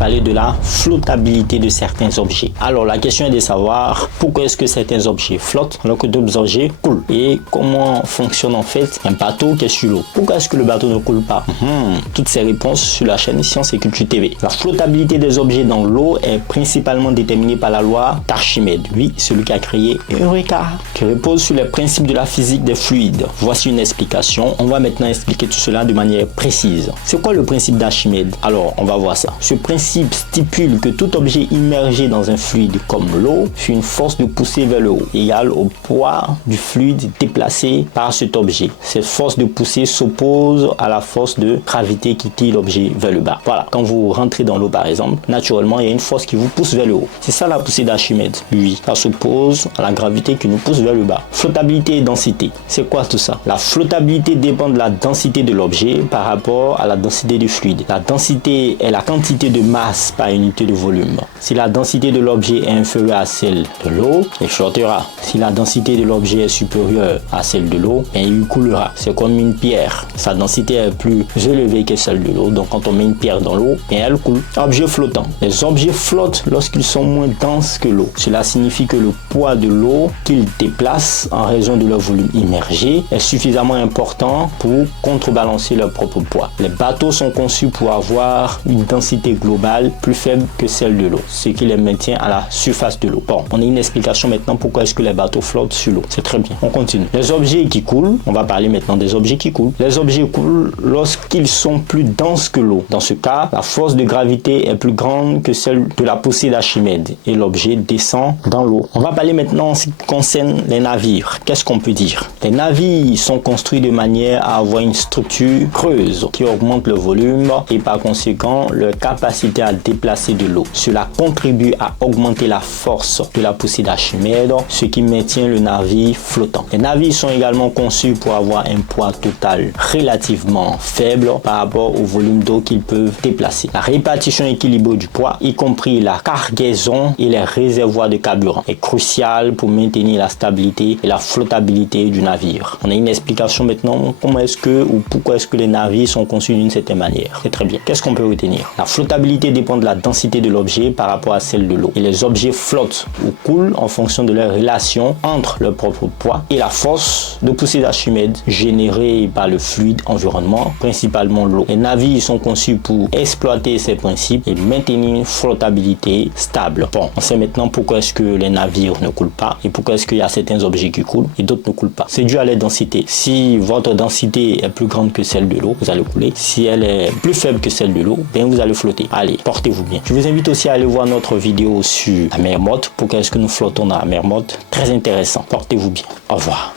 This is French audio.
parler de la flottabilité de certains objets. Alors la question est de savoir pourquoi est-ce que certains objets flottent alors que d'autres objets coulent et comment fonctionne en fait un bateau qui est sur l'eau. Pourquoi est-ce que le bateau ne coule pas? Toutes ces réponses sur la chaîne Science et Culture TV. La flottabilité des objets dans l'eau est principalement déterminée par la loi d'Archimède, lui celui qui a créé Eureka, qui repose sur les principes de la physique des fluides. Voici une explication. On va maintenant expliquer tout cela de manière précise. C'est quoi le principe d'Archimède? Alors on va voir ça. Ce principe stipule que tout objet immergé dans un fluide comme l'eau suit une force de poussée vers le haut égale au poids du fluide déplacé par cet objet. Cette force de poussée s'oppose à la force de gravité qui tire l'objet vers le bas. Voilà, quand vous rentrez dans l'eau par exemple, naturellement il y a une force qui vous pousse vers le haut. C'est ça la poussée d'Archimède. Oui, ça s'oppose à la gravité qui nous pousse vers le bas. Flottabilité et densité. C'est quoi tout ça? La flottabilité dépend de la densité de l'objet par rapport à la densité du fluide. La densité est la quantité de masse par unité de volume. Si la densité de l'objet est inférieure à celle de l'eau, il flottera. Si la densité de l'objet est supérieure à celle de l'eau, il coulera. C'est comme une pierre. Sa densité est plus élevée que celle de l'eau. Donc quand on met une pierre dans l'eau, elle coule. Objet flottant. Les objets flottent lorsqu'ils sont moins denses que l'eau. Cela signifie que le poids de l'eau qu'ils déplacent en raison de leur volume immergé est suffisamment important pour contrebalancer leur propre poids. Les bateaux sont conçus pour avoir une densité globale plus faible que celle de l'eau, ce qui les maintient à la surface de l'eau. Bon, on a une explication maintenant pourquoi est-ce que les bateaux flottent sur l'eau. C'est très bien. On continue. Les objets qui coulent, on va parler maintenant des objets qui coulent. Les objets coulent lorsqu'ils sont plus denses que l'eau. Dans ce cas, la force de gravité est plus grande que celle de la poussée d'Archimède et l'objet descend dans l'eau. On va parler maintenant en ce qui concerne les navires. Qu'est-ce qu'on peut dire? Les navires sont construits de manière à avoir une structure creuse qui augmente le volume et par conséquent leur capacité à déplacer de l'eau. Cela contribue à augmenter la force de la poussée d'Archimède, ce qui maintient le navire flottant. Les navires sont également conçus pour avoir un poids total relativement faible par rapport au volume d'eau qu'ils peuvent déplacer. La répartition équilibrée du poids, y compris la cargaison et les réservoirs de carburant, est cruciale pour maintenir la stabilité et la flottabilité du navire. On a une explication maintenant comment est-ce que ou pourquoi est-ce que les navires sont conçus d'une certaine manière. C'est très bien. Qu'est-ce qu'on peut retenir? La flottabilité dépend de la densité de l'objet par rapport à celle de l'eau. Et les objets flottent ou coulent en fonction de leur relation entre leur propre poids et la force de poussée d'Archimède générée par le fluide environnement, principalement l'eau. Les navires sont conçus pour exploiter ces principes et maintenir une flottabilité stable. Bon, on sait maintenant pourquoi est-ce que les navires ne coulent pas et pourquoi est-ce qu'il y a certains objets qui coulent et d'autres ne coulent pas. C'est dû à la densité. Si votre densité est plus grande que celle de l'eau, vous allez couler. Si elle est plus faible que celle de l'eau, vous allez flotter. Allez, portez-vous bien. Je vous invite aussi à aller voir notre vidéo sur la mer morte. Pourquoi est-ce que nous flottons dans la mer morte? Très intéressant. Portez-vous bien. Au revoir.